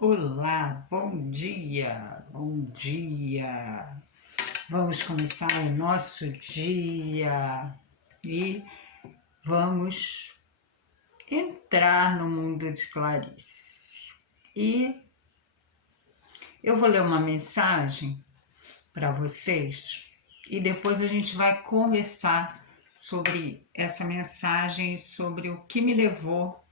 Olá, bom dia, bom dia. Vamos começar o nosso dia e vamos entrar no mundo de Clarice. E eu vou ler uma mensagem para vocês e depois a gente vai conversar sobre essa mensagem, sobre o que me levou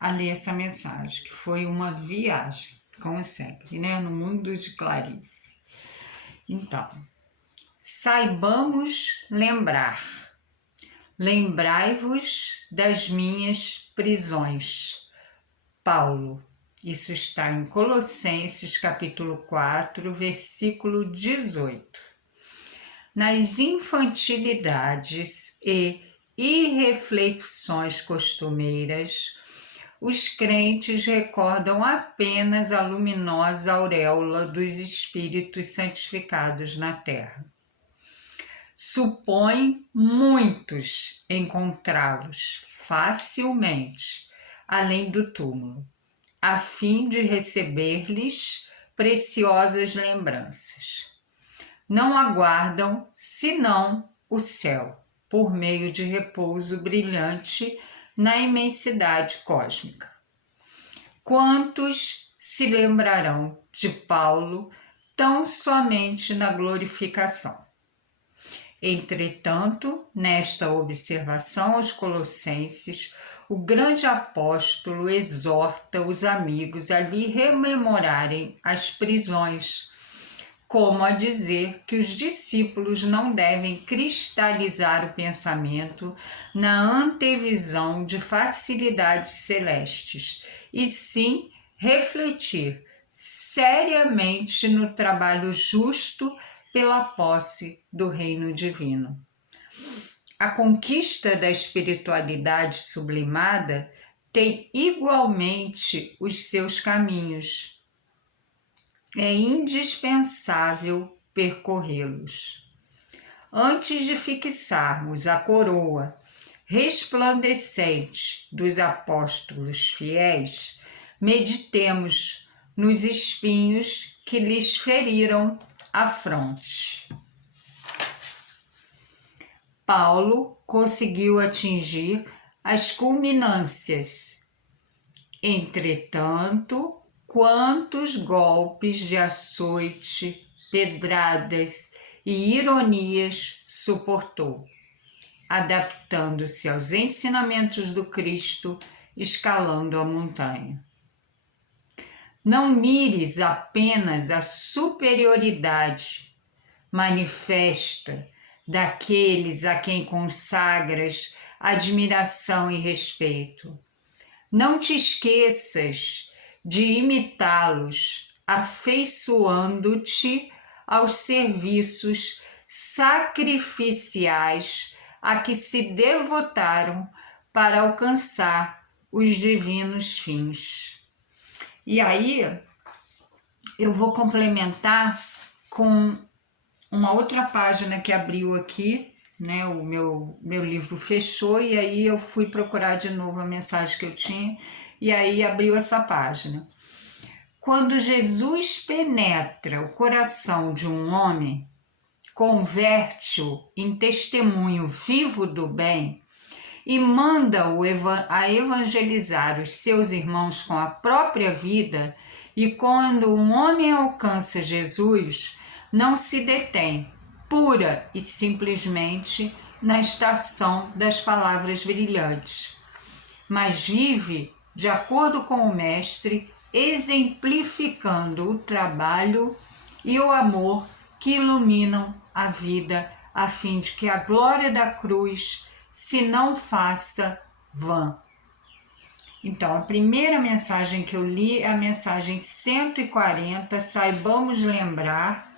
a ler essa mensagem, que foi uma viagem, como sempre, né, no mundo de Clarice. Então, saibamos lembrar. Lembrai-vos das minhas prisões. Paulo. Isso está em Colossenses capítulo 4, versículo 18. Nas infantilidades e irreflexões costumeiras, os crentes recordam apenas a luminosa auréola dos espíritos santificados na terra. Supõem muitos encontrá-los facilmente, além do túmulo, a fim de receber-lhes preciosas lembranças. Não aguardam senão o céu, por meio de repouso brilhante na imensidade cósmica. Quantos se lembrarão de Paulo tão somente na glorificação? Entretanto, nesta observação aos Colossenses, o grande apóstolo exorta os amigos a lhe rememorarem as prisões, como a dizer que os discípulos não devem cristalizar o pensamento na antevisão de facilidades celestes, e sim refletir seriamente no trabalho justo pela posse do reino divino. A conquista da espiritualidade sublimada tem igualmente os seus caminhos. É indispensável percorrê-los. Antes de fixarmos a coroa resplandecente dos apóstolos fiéis, meditemos nos espinhos que lhes feriram a fronte. Paulo conseguiu atingir as culminâncias. Entretanto, quantos golpes de açoite, pedradas e ironias suportou, adaptando-se aos ensinamentos do Cristo, escalando a montanha. Não mires apenas a superioridade manifesta daqueles a quem consagras admiração e respeito. Não te esqueças de imitá-los, afeiçoando-te aos serviços sacrificiais a que se devotaram para alcançar os divinos fins. E aí, eu vou complementar com uma outra página que abriu aqui, né? O meu livro fechou e aí eu fui procurar de novo a mensagem que eu tinha e aí abriu essa página. Quando Jesus penetra o coração de um homem, converte-o em testemunho vivo do bem e manda-o a evangelizar os seus irmãos com a própria vida, e quando um homem alcança Jesus, não se detém pura e simplesmente na estação das palavras brilhantes, mas vive de acordo com o Mestre, exemplificando o trabalho e o amor que iluminam a vida, a fim de que a glória da cruz se não faça vã. Então, a primeira mensagem que eu li é a mensagem 140, saibamos lembrar,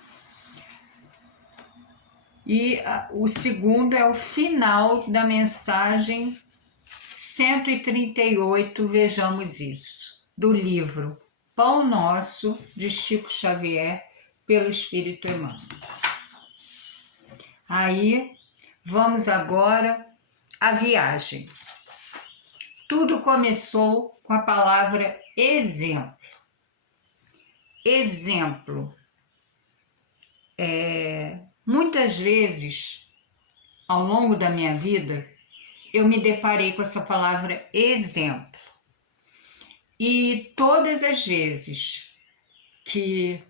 e o segundo é o final da mensagem 138, vejamos isso, do livro Pão Nosso, de Chico Xavier, pelo Espírito Emmanuel. Aí, vamos agora à viagem. Tudo começou com a palavra exemplo. exemplo. Muitas vezes, ao longo da minha vida, eu me deparei com essa palavra exemplo. E todas as vezes que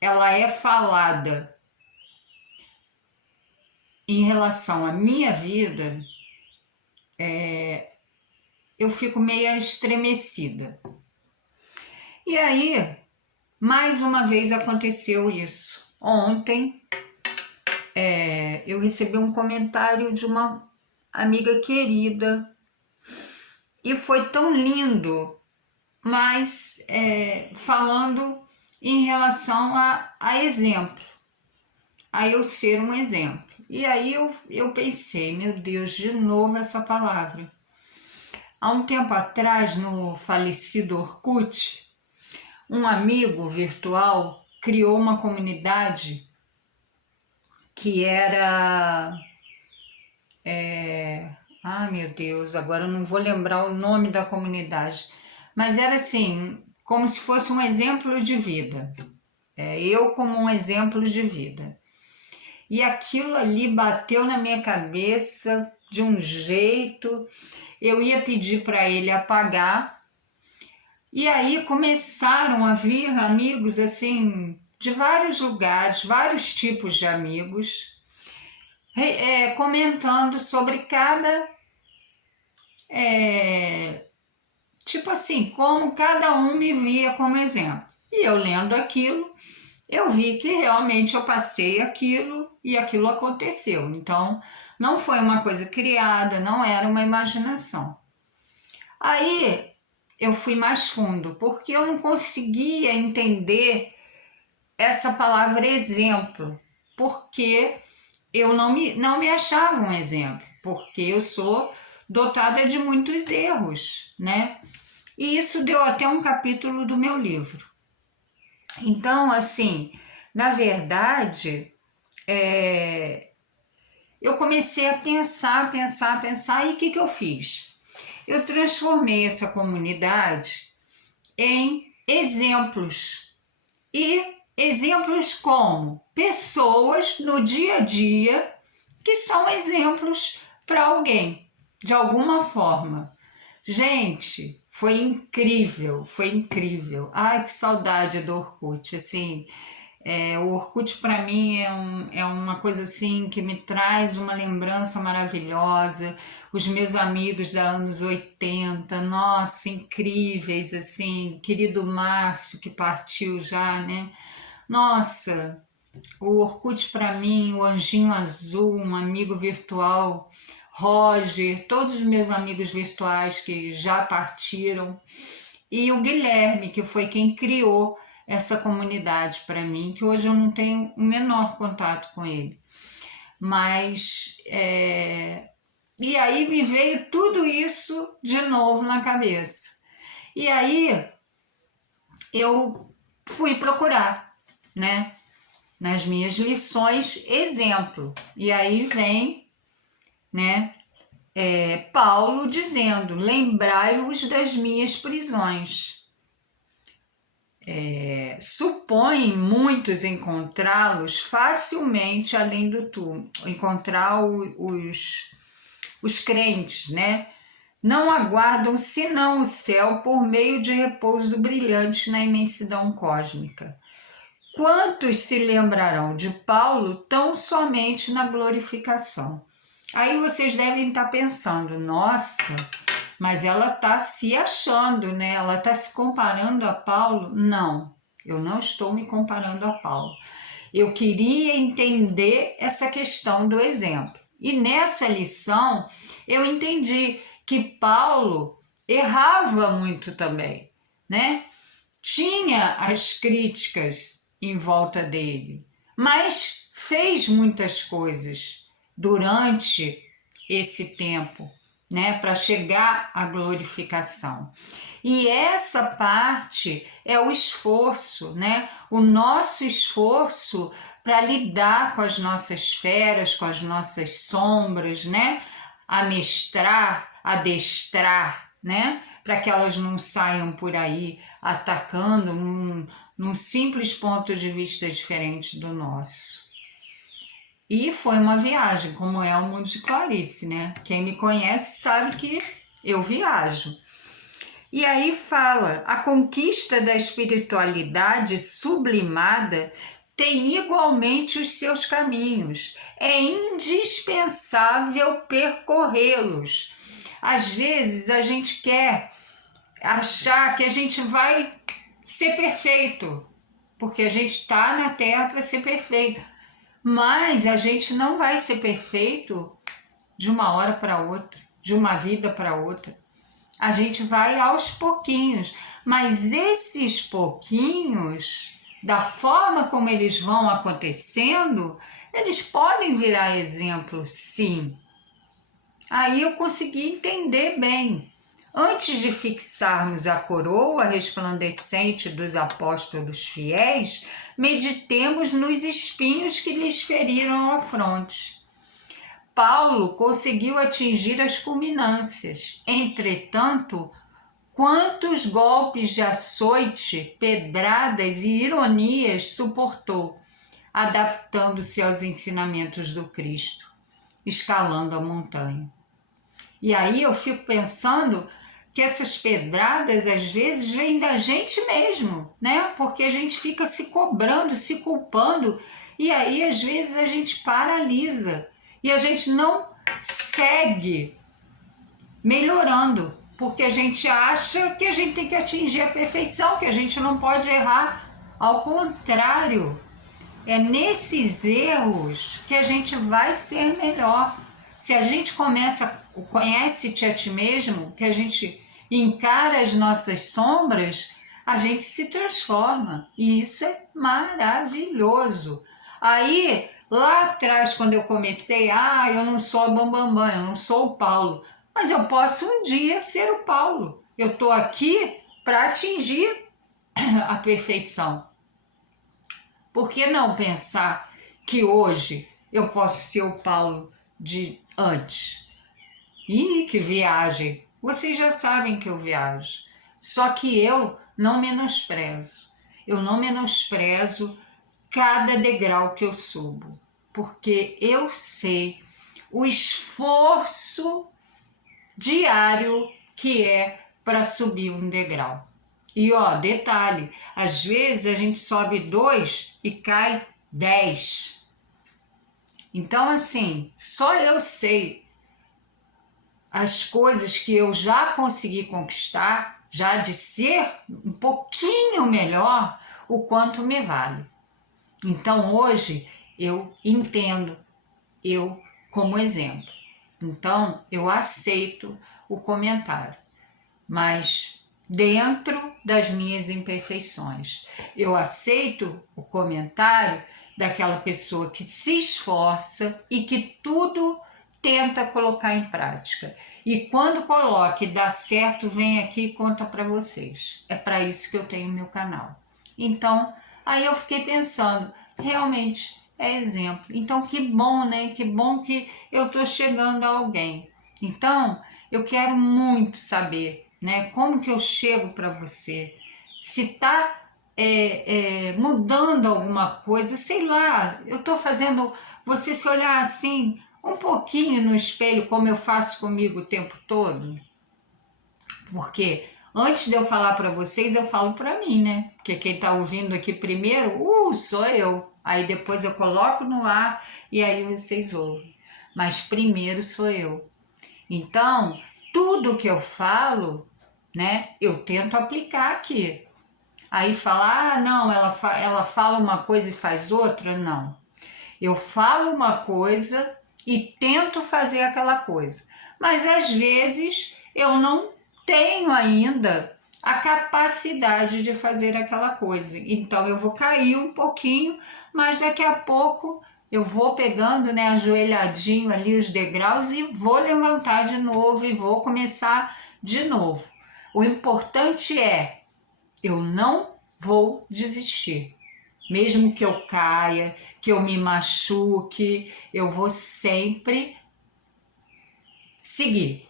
ela é falada em relação à minha vida, eu fico meio estremecida. E aí, mais uma vez aconteceu isso. Ontem, eu recebi um comentário de uma amiga querida e foi tão lindo, mas falando em relação a exemplo, a eu ser um exemplo. E aí eu pensei, meu Deus, de novo essa palavra. Há um tempo atrás, no falecido Orkut, um amigo virtual criou uma comunidade que era... Ai, meu Deus, agora eu não vou lembrar o nome da comunidade, mas era assim, como se fosse um exemplo de vida. Eu como um exemplo de vida. E aquilo ali bateu na minha cabeça de um jeito, eu ia pedir para ele apagar, e aí começaram a vir amigos assim, de vários lugares, vários tipos de amigos, comentando sobre cada, tipo assim, como cada um me via como exemplo. E eu lendo aquilo, eu vi que realmente eu passei aquilo e aquilo aconteceu. Então, não foi uma coisa criada, não era uma imaginação. Aí, eu fui mais fundo, porque eu não conseguia entender essa palavra exemplo, porque eu não me achava um exemplo, porque eu sou dotada de muitos erros, né? E isso deu até um capítulo do meu livro. Então, assim, na verdade, eu comecei a pensar, e o que eu fiz? Eu transformei essa comunidade em exemplos. E exemplos como pessoas no dia a dia que são exemplos para alguém, de alguma forma. Gente, foi incrível, foi incrível. Ai, que saudade do Orkut, assim... o Orkut para mim é uma coisa assim que me traz uma lembrança maravilhosa. Os meus amigos dos anos 80, nossa, incríveis, assim, querido Márcio que partiu já, né? Nossa, o Orkut para mim, o Anjinho Azul, um amigo virtual, Roger, todos os meus amigos virtuais que já partiram, e o Guilherme, que foi quem criou essa comunidade para mim, que hoje eu não tenho o menor contato com ele. Mas, e aí me veio tudo isso de novo na cabeça. E aí eu fui procurar, né, nas minhas lições, exemplo. E aí vem, né, Paulo dizendo, lembrai-vos das minhas prisões. Supõem muitos encontrá-los facilmente além do túmulo, encontrar os crentes, né? Não aguardam senão o céu por meio de repouso brilhante na imensidão cósmica. Quantos se lembrarão de Paulo tão somente na glorificação? Aí vocês devem estar pensando, nossa, mas ela está se achando, né? Ela está se comparando a Paulo? Não, eu não estou me comparando a Paulo. Eu queria entender essa questão do exemplo. E nessa lição eu entendi que Paulo errava muito também, né? Tinha as críticas em volta dele, mas fez muitas coisas durante esse tempo, né, para chegar à glorificação. E essa parte é o esforço, né, o nosso esforço para lidar com as nossas feras, com as nossas sombras, né, amestrar, adestrar, né, para que elas não saiam por aí atacando num simples ponto de vista diferente do nosso. E foi uma viagem, como é o mundo de Clarice, né? Quem me conhece sabe que eu viajo. E aí fala, a conquista da espiritualidade sublimada tem igualmente os seus caminhos. É indispensável percorrê-los. Às vezes a gente quer achar que a gente vai ser perfeito, porque a gente está na Terra para ser perfeito. Mas a gente não vai ser perfeito de uma hora para outra, de uma vida para outra. A gente vai aos pouquinhos, mas esses pouquinhos, da forma como eles vão acontecendo, eles podem virar exemplo, sim. Aí eu consegui entender bem. Antes de fixarmos a coroa resplandecente dos apóstolos fiéis, meditemos nos espinhos que lhes feriram a fronte. Paulo conseguiu atingir as culminâncias. Entretanto, quantos golpes de açoite, pedradas e ironias suportou, adaptando-se aos ensinamentos do Cristo, escalando a montanha. E aí eu fico pensando que essas pedradas às vezes vêm da gente mesmo, né? Porque a gente fica se cobrando, se culpando, e aí às vezes a gente paralisa e a gente não segue melhorando, porque a gente acha que a gente tem que atingir a perfeição, que a gente não pode errar. Ao contrário, é nesses erros que a gente vai ser melhor. Se a gente conhece-te a ti mesmo, que a gente encara as nossas sombras, a gente se transforma. E isso é maravilhoso. Aí, lá atrás, quando eu comecei, eu não sou a Bambambam, eu não sou o Paulo. Mas eu posso um dia ser o Paulo. Eu estou aqui para atingir a perfeição. Por que não pensar que hoje eu posso ser o Paulo de antes? Ih, que viagem! Vocês já sabem que eu viajo. Só que eu não menosprezo. Eu não menosprezo cada degrau que eu subo. Porque eu sei o esforço diário que é para subir um degrau. E detalhe, às vezes a gente sobe 2 e cai 10. Então assim, só eu sei as coisas que eu já consegui conquistar, já de ser um pouquinho melhor, o quanto me vale. Então hoje eu entendo eu como exemplo. Então eu aceito o comentário, mas dentro das minhas imperfeições. Eu aceito o comentário daquela pessoa que se esforça e que tudo tenta colocar em prática. E quando coloca e dá certo, vem aqui e conta para vocês. É para isso que eu tenho meu canal. Então, aí eu fiquei pensando, realmente é exemplo. Então, que bom, né? Que bom que eu tô chegando a alguém. Então, eu quero muito saber, né? Como que eu chego para você? Se está mudando alguma coisa, sei lá, eu estou fazendo você se olhar assim um pouquinho no espelho, como eu faço comigo o tempo todo. Porque antes de eu falar para vocês, eu falo para mim, né? Porque quem está ouvindo aqui primeiro, sou eu. Aí depois eu coloco no ar e aí vocês ouvem. Mas primeiro sou eu. Então, tudo que eu falo, né, eu tento aplicar aqui. Aí fala, não, ela fala uma coisa e faz outra, não. Eu falo uma coisa e tento fazer aquela coisa. Mas às vezes eu não tenho ainda a capacidade de fazer aquela coisa. Então eu vou cair um pouquinho, mas daqui a pouco eu vou pegando, né, ajoelhadinho ali os degraus e vou levantar de novo e vou começar de novo. O importante é, eu não vou desistir. Mesmo que eu caia, que eu me machuque, eu vou sempre seguir.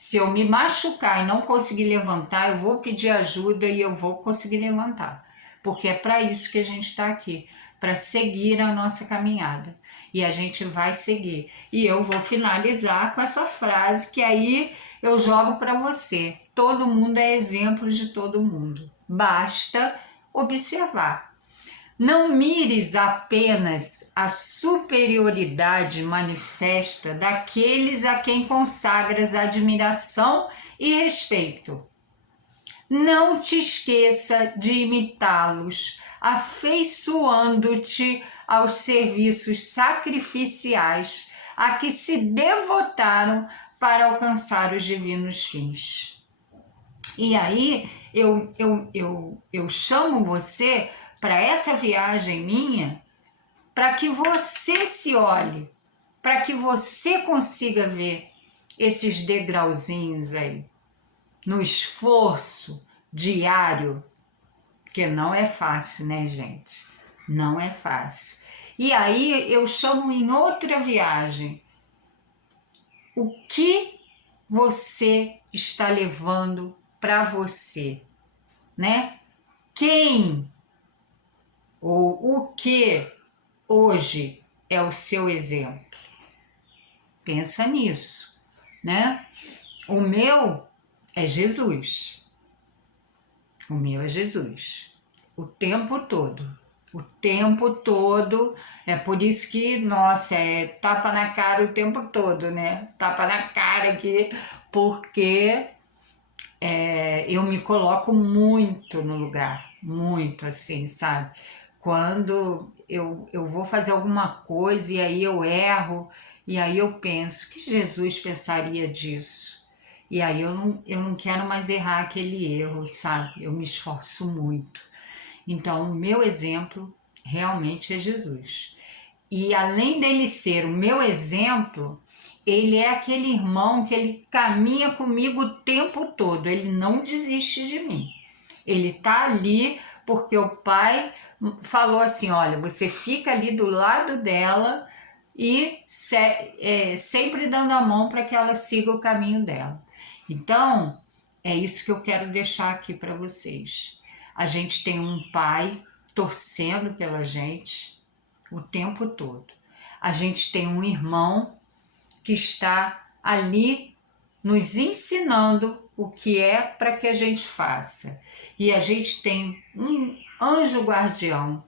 Se eu me machucar e não conseguir levantar, eu vou pedir ajuda e eu vou conseguir levantar. Porque é para isso que a gente está aqui, para seguir a nossa caminhada. E a gente vai seguir. E eu vou finalizar com essa frase que aí eu jogo para você. Todo mundo é exemplo de todo mundo. Basta observar. Não mires apenas a superioridade manifesta daqueles a quem consagras admiração e respeito. Não te esqueça de imitá-los, afeiçoando-te aos serviços sacrificiais a que se devotaram para alcançar os divinos fins. E aí eu chamo você para essa viagem minha, para que você se olhe, para que você consiga ver esses degrauzinhos aí, no esforço diário, que não é fácil, né, gente? Não é fácil. E aí eu chamo em outra viagem, o que você está levando para você, né? Quem ou o que hoje é o seu exemplo? Pensa nisso, né? O meu é Jesus. O meu é Jesus. O tempo todo. O tempo todo. É por isso que, nossa, é tapa na cara o tempo todo, né? Tapa na cara aqui, porque eu me coloco muito no lugar. Muito assim, sabe? Quando eu vou fazer alguma coisa e aí eu erro, e aí eu penso, que Jesus pensaria disso? E aí eu não quero mais errar aquele erro, sabe? Eu me esforço muito. Então, o meu exemplo realmente é Jesus. E além dele ser o meu exemplo, ele é aquele irmão que ele caminha comigo o tempo todo, ele não desiste de mim. Ele tá ali porque o pai falou assim, olha, você fica ali do lado dela e sempre dando a mão para que ela siga o caminho dela. Então, é isso que eu quero deixar aqui para vocês. A gente tem um pai torcendo pela gente o tempo todo. A gente tem um irmão que está ali nos ensinando o que é para que a gente faça. E a gente tem um anjo guardião,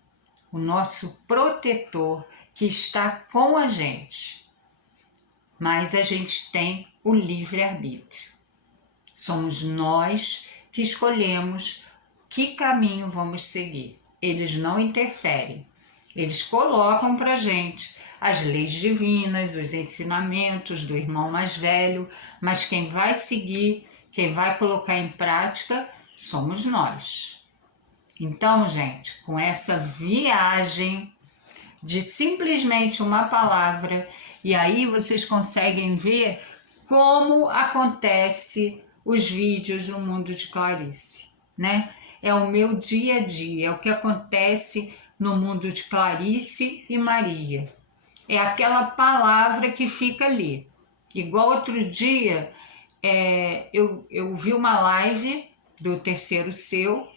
o nosso protetor, que está com a gente. Mas a gente tem o livre-arbítrio. Somos nós que escolhemos que caminho vamos seguir. Eles não interferem. Eles colocam para a gente as leis divinas, os ensinamentos do irmão mais velho, mas quem vai seguir, quem vai colocar em prática, somos nós. Então, gente, com essa viagem de simplesmente uma palavra, e aí vocês conseguem ver como acontece os vídeos no mundo de Clarice, né? É o meu dia a dia, é o que acontece no mundo de Clarice e Maria. É aquela palavra que fica ali. Igual outro dia, eu vi uma live do Terceiro Seu,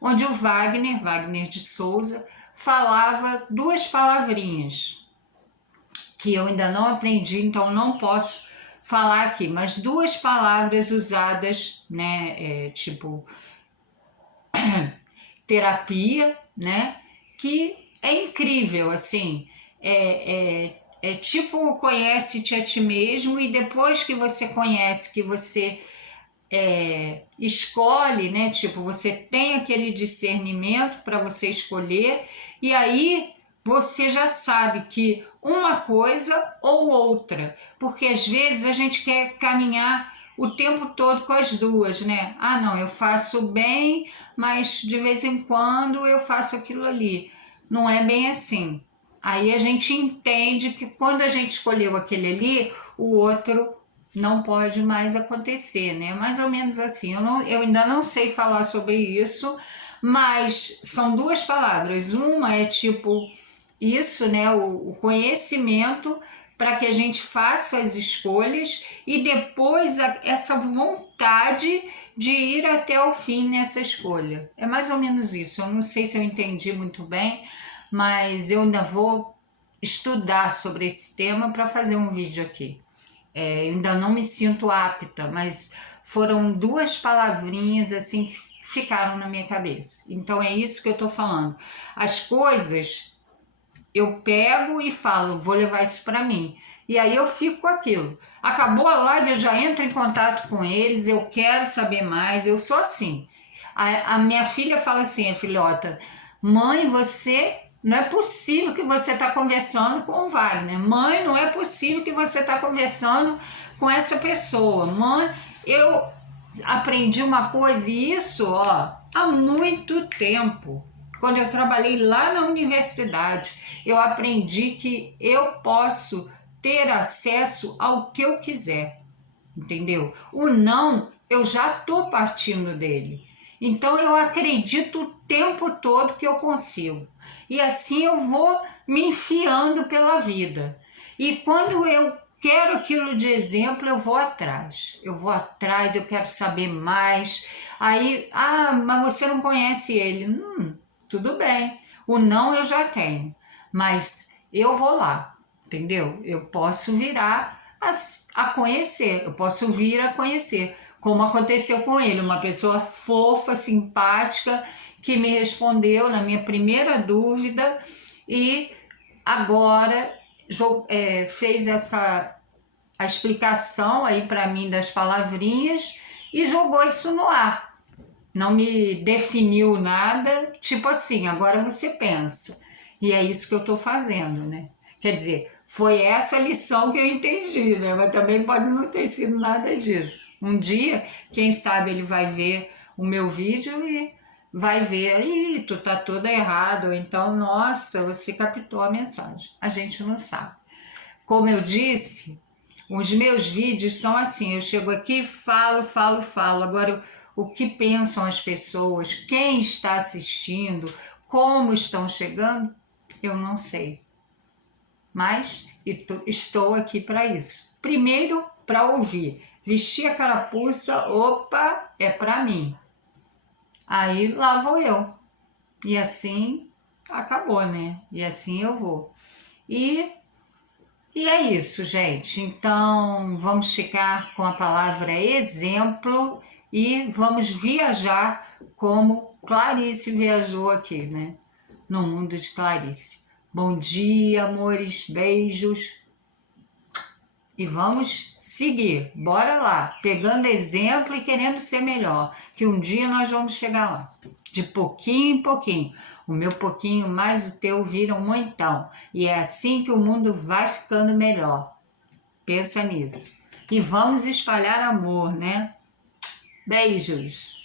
onde o Wagner de Souza, falava duas palavrinhas, que eu ainda não aprendi, então não posso falar aqui, mas duas palavras usadas, né, tipo terapia, né, que é incrível, assim, é tipo conhece-te a ti mesmo, e depois que você conhece, que você escolhe, né, tipo, você tem aquele discernimento para você escolher, e aí você já sabe que uma coisa ou outra, porque às vezes a gente quer caminhar o tempo todo com as duas, né? Ah, não, eu faço bem, mas de vez em quando eu faço aquilo ali. Não é bem assim. Aí a gente entende que quando a gente escolheu aquele ali, o outro não pode mais acontecer, né? Mais ou menos assim. Eu ainda não sei falar sobre isso, mas são duas palavras. Uma é tipo isso, né? O conhecimento para que a gente faça as escolhas e depois essa vontade de ir até o fim nessa escolha. É mais ou menos isso. Eu não sei se eu entendi muito bem, mas eu ainda vou estudar sobre esse tema para fazer um vídeo aqui. Ainda não me sinto apta, mas foram 2 palavrinhas assim que ficaram na minha cabeça. Então é isso que eu estou falando. As coisas eu pego e falo, vou levar isso para mim. E aí eu fico com aquilo. Acabou a live, eu já entro em contato com eles, eu quero saber mais, eu sou assim. A minha filha fala assim, a filhota, mãe, não é possível que você está conversando com o Wagner. Mãe, não é possível que você está conversando com essa pessoa. Mãe, eu aprendi uma coisa, e isso, ó, há muito tempo. Quando eu trabalhei lá na universidade, eu aprendi que eu posso ter acesso ao que eu quiser, entendeu? O não, eu já estou partindo dele. Então eu acredito o tempo todo que eu consigo. E assim eu vou me enfiando pela vida. E quando eu quero aquilo de exemplo, eu vou atrás. Eu quero saber mais. Aí, mas você não conhece ele. Tudo bem. O não eu já tenho. Mas eu vou lá, entendeu? Eu posso virar a conhecer. Eu posso vir a conhecer. Como aconteceu com ele. Uma pessoa fofa, simpática, que me respondeu na minha primeira dúvida e agora fez a explicação aí para mim das palavrinhas e jogou isso no ar. Não me definiu nada, tipo assim, agora você pensa. E é isso que eu estou fazendo, né? Quer dizer, foi essa lição que eu entendi, né? Mas também pode não ter sido nada disso. Um dia, quem sabe ele vai ver o meu vídeo e vai ver, ih, tu tá toda errada, ou então, nossa, você captou a mensagem. A gente não sabe. Como eu disse, os meus vídeos são assim, eu chego aqui, falo. Agora, o que pensam as pessoas, quem está assistindo, como estão chegando, eu não sei. Mas estou aqui para isso. Primeiro, para ouvir. Vestir a carapuça, opa, é para mim. Aí lá vou eu. E assim acabou, né? E assim eu vou. E é isso, gente. Então vamos ficar com a palavra exemplo e vamos viajar como Clarice viajou aqui, né? No mundo de Clarice. Bom dia, amores, beijos. E vamos seguir, bora lá, pegando exemplo e querendo ser melhor, que um dia nós vamos chegar lá, de pouquinho em pouquinho. O meu pouquinho mais o teu viram muitão, e é assim que o mundo vai ficando melhor. Pensa nisso. E vamos espalhar amor, né? Beijos!